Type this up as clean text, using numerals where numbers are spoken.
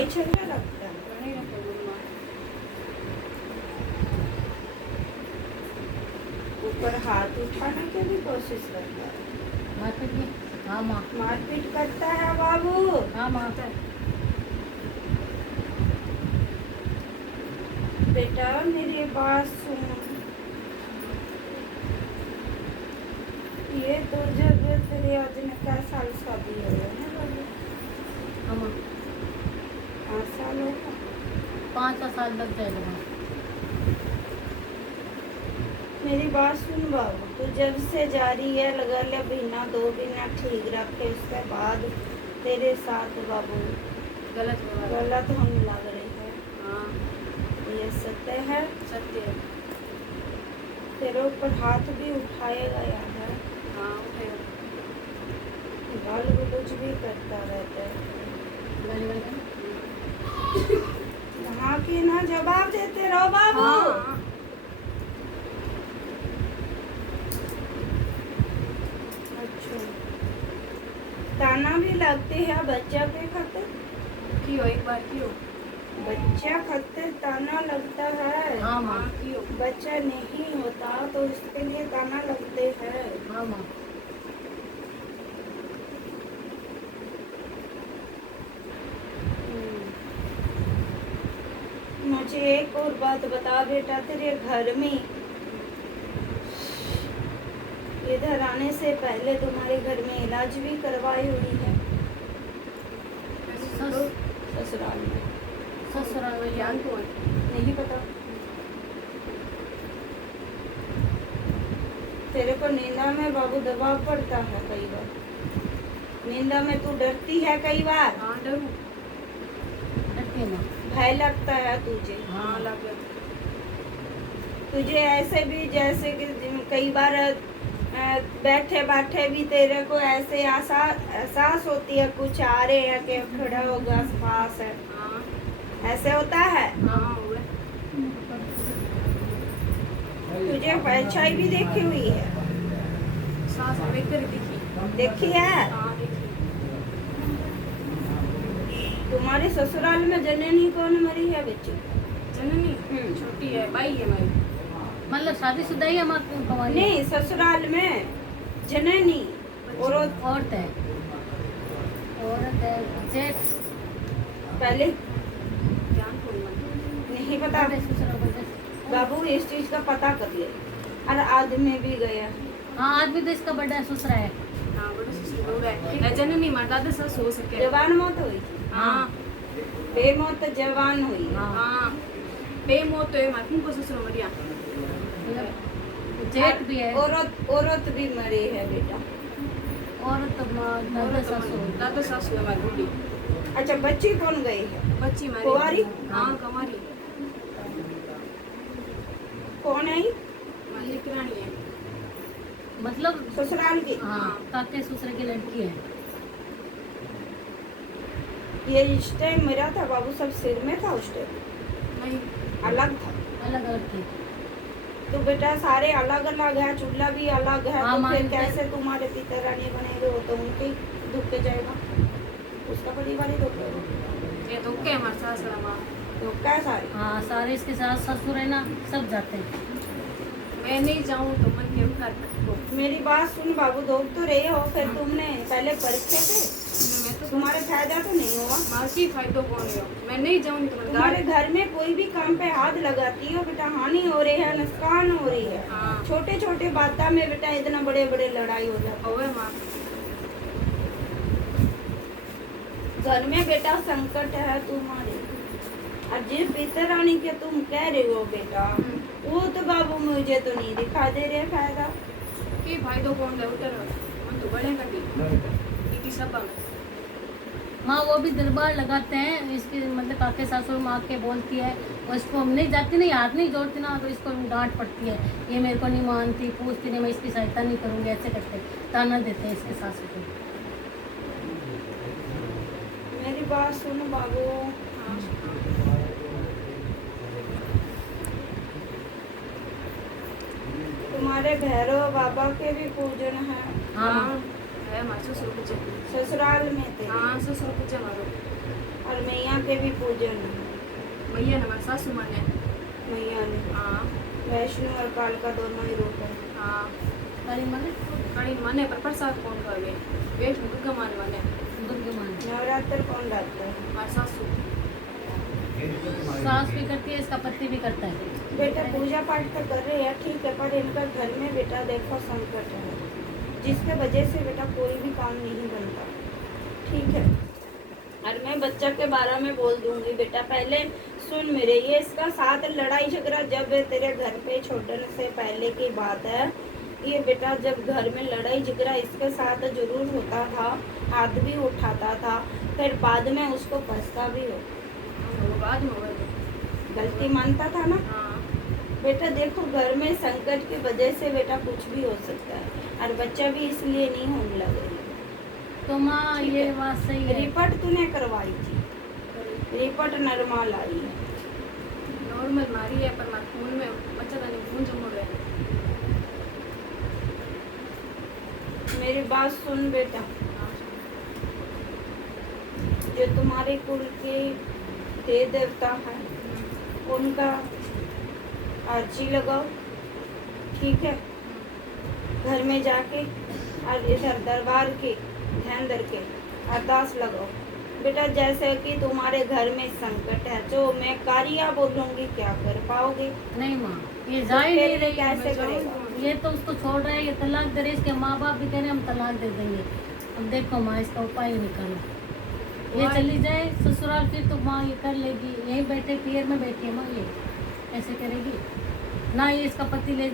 दवाई चलने लगता है। नहीं रखे गुरुमा ऊपर हाथ उठाने की भी कोशिश करता है। मारपीट भी। हाँ माँ। मारपीट करता है बाबू। हाँ माँ। बेटा मेरी बात सुन, ये तो जब तेरे आज में क्या साल शादी हो गया है बाबू? हाँ माँ। 5 साल होगा। 5 साल लग जाएगा माँ। मेरी बात सुन बाबू, तू जब से जा रही है लगा ले महीना 2 महीना ठीक रखे, उसके बाद तेरे साथ बाबू गलत हो रहा है। गलत होने लग रही है। हाँ ये सत्य है। सत्य है। तेरे ऊपर हाथ भी उठाया गया है। हाँ उठेगा। गाल गलौज भी करता रहता है। गाली वाली का। वहाँ की ना जवाब देते रहो बाबू। हाँ अच्छा, ताना भी लगते हैं बच्चा के खातिर। कियो एक बार कियो। बच्चा खातिर ताना लगता है। हाँ माँ। हाँ कियो। बच्चा नहीं होता तो उसके लिए ताना लगते हैं। हाँ माँ। मुझे एक और बात बता बेटा, तेरे घर में इधर आने से पहले तुम्हारे घर में इलाज भी करवाई हुई है? सस ससुराल में? ससुराल में ज्ञान जान। कौन। नहीं पता? तेरे को नींदा में बाबू दबाव पड़ता है कई बार? नींदा में तू डरती है कई बार? हाँ डरू। डरती है माँ। भय लगता है तुझे? हाँ लग गया। तुझे ऐसे भी जैसे कि कई बार बैठे बैठे भी तेरे को ऐसे एहसास होती है कुछ आ रहे हैं कि खड़ा होगा पास है, हाँ ऐसे होता है? हाँ हुआ। तुझे परछाई भी देखी हुई है? सास बेकर दिखी। देखी है? हाँ देखी। तुम्हारे ससुराल में जननी कौन मरी है बच्ची? जननी हम्म। छोटी है, बाई है हमारी। मतलब शादीशुदा ही हमारे कमाई है। नहीं, ससुराल में जननी औरत औरत है। औरत है। जेठ। पहले ज्ञान कौन मन। नहीं पता? बड़े ससुराल को जेठ। बाबू इस चीज का पता कर ले। और आदमी भी गया है। हाँ आदमी तो इसका बड़ा ससुरा है। हाँ बड़ा ससुर हो गए। जननी मार दादा सास हो सके। जवान मौत हुई? हाँ बेमौत जवान हुई है। हाँ। हाँ बेमौत तो है मार को ससुर मरिया। मतलब जेठ भी है। औरत भी मरी है बेटा। औरत तो दादा सासू। दादा सासू है हमारी बूढ़ी। अच्छा, बच्ची कौन गई है? बच्ची मारी। कुंवारी? हाँ कुंवारी। कौन आई? मालिक रानी है। मतलब ससुराल की? हाँ काके ससुर की लड़की है। ये इस टाइम मेरा था बाबू, सब सिर में था उस टाइम? नहीं अलग था? अलग अलग थी। तो बेटा सारे अलग अलग है, चूल्हा भी अलग है, हाँ, तो फिर मानते हैं। कैसे तुम्हारे पिता रानी बनेंगे? वो तो उनके दुख के जाएगा, उसका परिवार ही दुख है। ये तो क्या हमारे सास माँ। तो क्या सारे? हाँ सारे इसके सास ससुर है ना, सब जाते हैं। मैं नहीं जाऊँ तो मन के घर को। मेरी बात सुन बाबू, दो तो रहे हो, फिर तुमने पहले परीक्षे थे, मैं तो तुम्हारे फायदा तो नहीं हुआ? मासी फायदो कौन है। मैं नहीं जाऊँगी तुम्हारे घर में कोई भी काम पे हाथ लगाती हो बेटा, हानि हो रही है, नुकसान हो रही है। हाँ छोटे छोटे बातों में बेटा इतना बड़े बड़े लड़ाई हो जाती होवे माँ। है। घर में बेटा संकट है तुम्हारे, और जिस पिता रानी के तुम कह रहे हो बेटा, वो तो बाबू मुझे तो नहीं दिखा दे रहे फायदा। की फायदो कौन है उधर। मन तो बड़े कभी इतनी सब माँ वो भी दरबार लगाते हैं इसके, मतलब काके सासुर माँ के बोलती है, और इसको हम नहीं जाती, नहीं हाथ नहीं जोड़ती ना, तो इसको डांट पड़ती है, ये मेरे को नहीं मानती, पूछती नहीं, मैं इसकी सहायता नहीं करूँगी, ऐसे करते ताना देते हैं इसके सासू को। मेरी बात सुनो बाबू, तुम्हारे भैरव बाबा के भी पूजन है? हाँ है हमारे ससुर कुछ। ससुराल में थे? हाँ ससुर कुछ हमारो। और मैया के भी पूजन है। भैया ने हमारे सासू माँ ने। मैया ने हाँ वैष्णो और कालका दोनों ही रूप है। हाँ कड़ी माने कड़ी माने पर प्रसाद कौन खावे? वैष्णो दुर्गा मान माने। दुर्गे माने। नवरात्र कौन रखता है? हमारे सासू। सास भी करती है, इसका पति भी करता है। बेटा पूजा पाठ तो कर रहे हैं ठीक है, पर इनका घर में बेटा देखो संकट है, जिसके वजह से बेटा कोई भी काम नहीं बनता। ठीक है, और मैं बच्चा के बारे में बोल दूंगी बेटा, पहले सुन मेरे, ये इसका साथ लड़ाई झगड़ा जब तेरे घर पे छोड़ने से पहले की बात है। ये बेटा जब घर में लड़ाई झगड़ा इसके साथ जरूर होता था, हाथ भी उठाता था, फिर बाद में उसको पछता भी हो, वो बाद में हुए थे। गलती मानता था ना। हाँ बेटा देखो घर में संकट की वजह से बेटा कुछ भी हो सकता है, और बच्चा भी इसलिए नहीं होने लग रही है। तो माँ ठीक ये है। बात सही है। रिपोर्ट तूने करवाई थी? रिपोर्ट नॉर्मल आई है। नॉर्मल मारी है, पर मारे खून में बच्चा नहीं खून जम गया। मेरी बात सुन बेटा, जो तुम्हारे कुल के देव देवता है उनका अर्जी लगाओ। ठीक है, घर में जाके और इधर दरबार के ध्यान करके अरदास लगाओ। बेटा जैसे कि तुम्हारे घर में संकट है, जो मैं कार्य बोलूंगी क्या कर पाओगे? नहीं माँ, ये जा ही नहीं रही। कैसे करेगा? ये तो उसको छोड़ रहा है, ये तलाक दे रहे, इसके माँ बाप भी कह रहे हम तलाक दे देंगे। अब देखो माँ, इसका उपाय निकालो। ये चली जाए ससुराल, फिर तो माँ ये कर लेगी। यहीं बैठे पियर में बैठी है माँ, ये ऐसे करेगी ना। ये इसका पति ले